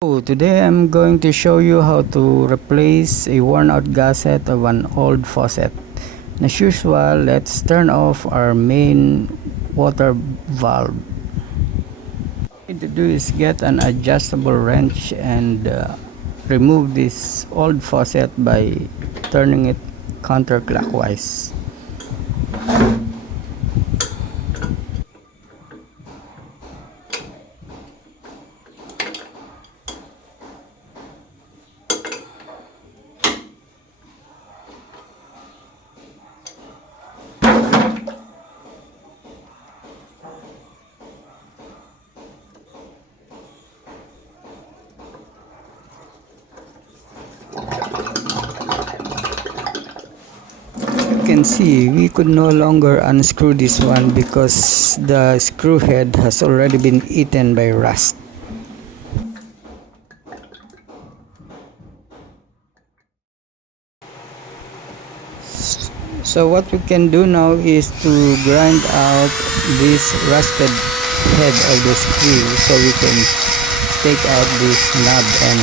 Today I'm going to show you how to replace a worn out gasket of an old faucet. As usual, let's turn off our main water valve. What you need to do is get an adjustable wrench and remove this old faucet by turning it counterclockwise. You can see we could no longer unscrew this one because the screw head has already been eaten by rust. So what we can do now is to grind out this rusted head of the screw so we can take out this knob and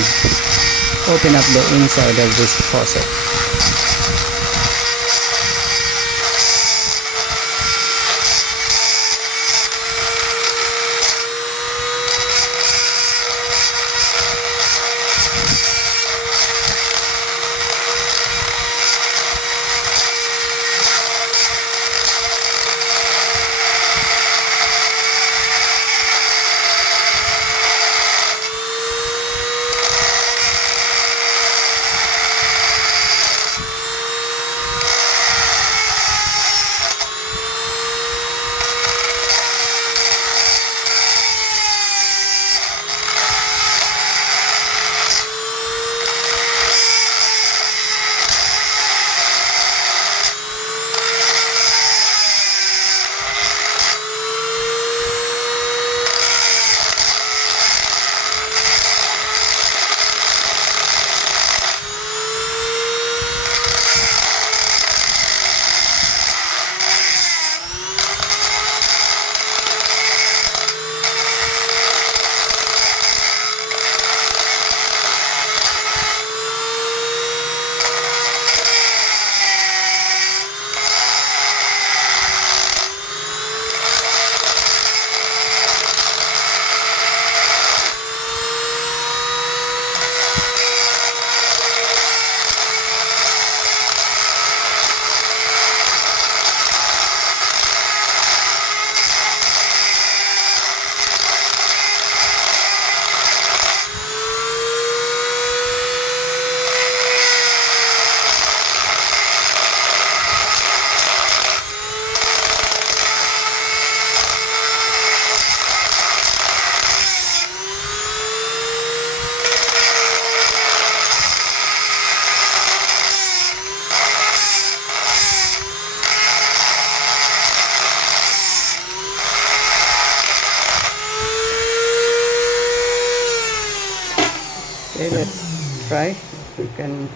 open up the inside of this faucet. Okay, let's try if we can.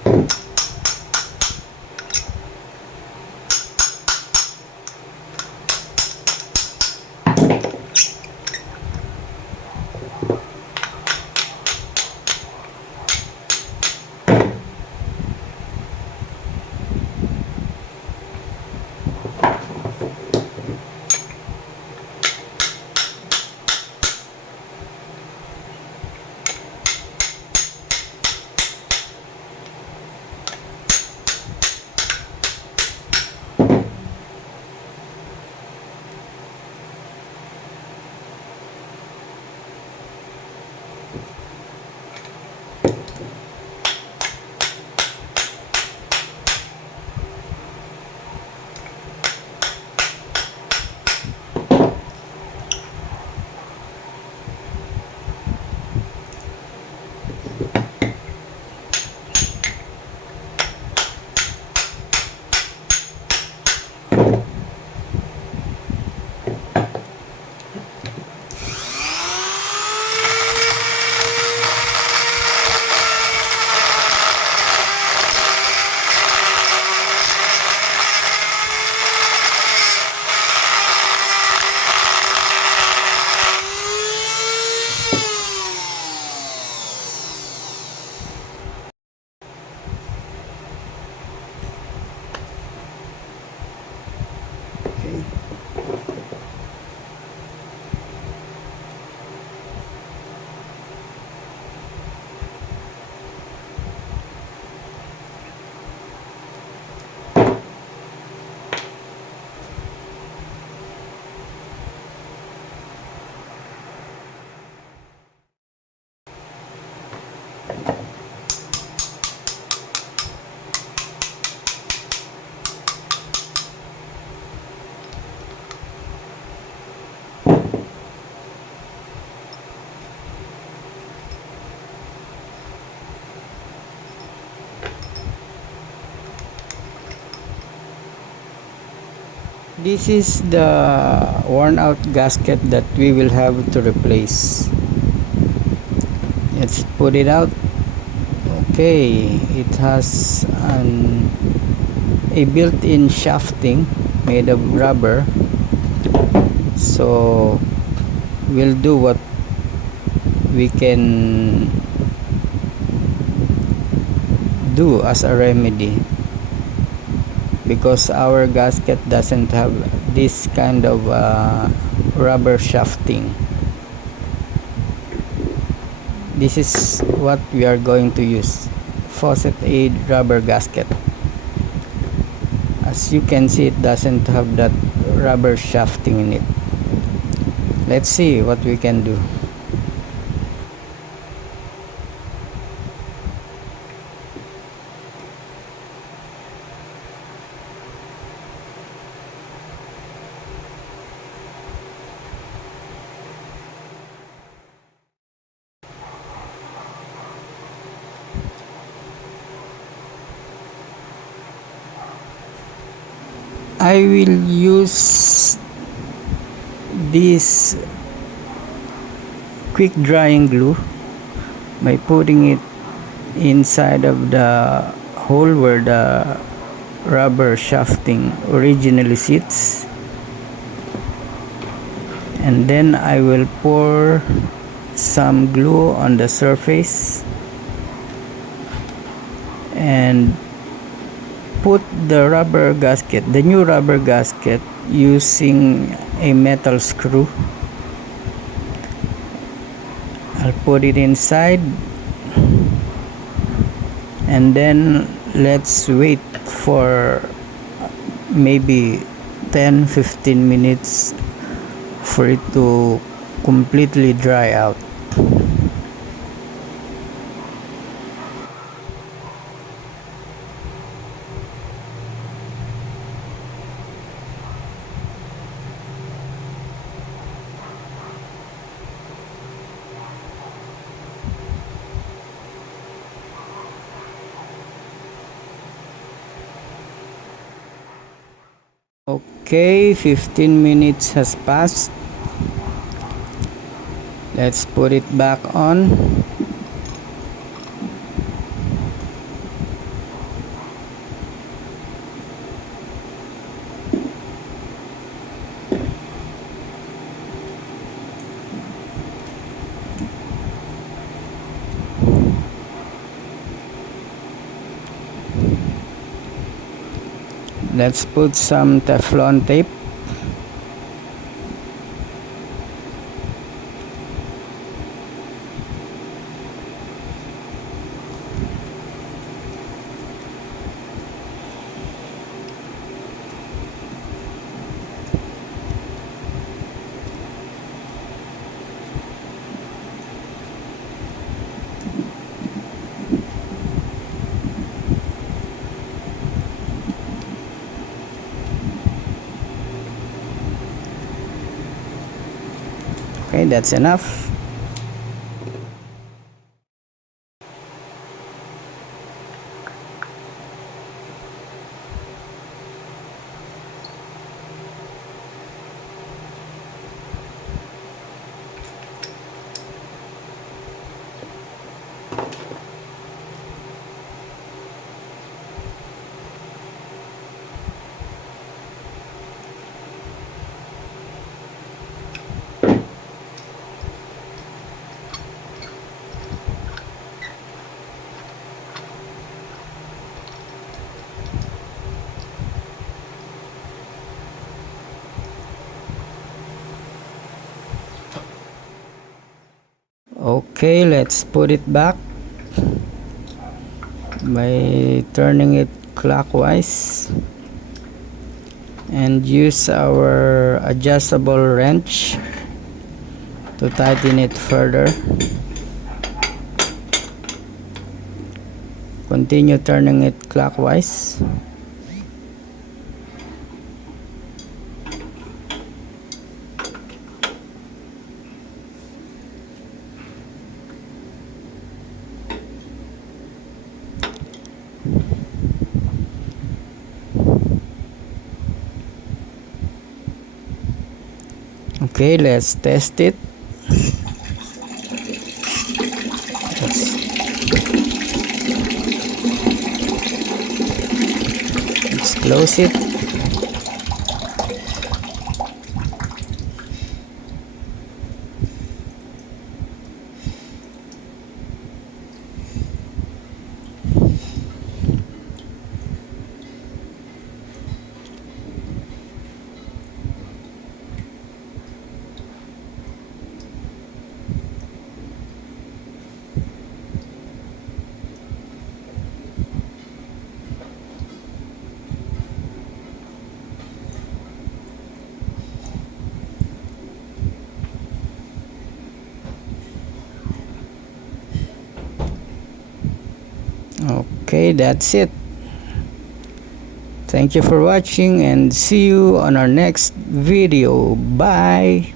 This is the worn out gasket that we will have to replace. Let's put it out. Okay, it has a built-in shafting made of rubber, so we'll do what we can do as a remedy, because our gasket doesn't have this kind of rubber shafting. This is what we are going to use: Faucet aid rubber gasket. As you can see, it doesn't have that rubber shafting in it. Let's see what we can do. I will use this quick drying glue by putting it inside of the hole where the rubber shafting originally sits, and then I will pour some glue on the surface and put the rubber gasket, the new rubber gasket, using a metal screw. I'll put it inside, and then let's wait for maybe 10-15 minutes for it to completely dry out. Okay, 15 minutes has passed. Let's put it back on. Let's put some Teflon tape. Okay, that's enough. Okay, let's put it back by turning it clockwise and use our adjustable wrench to tighten it further. Continue turning it clockwise. Okay, let's test it. Let's close it. Okay, that's it. Thank you for watching and see you on our next video. Bye.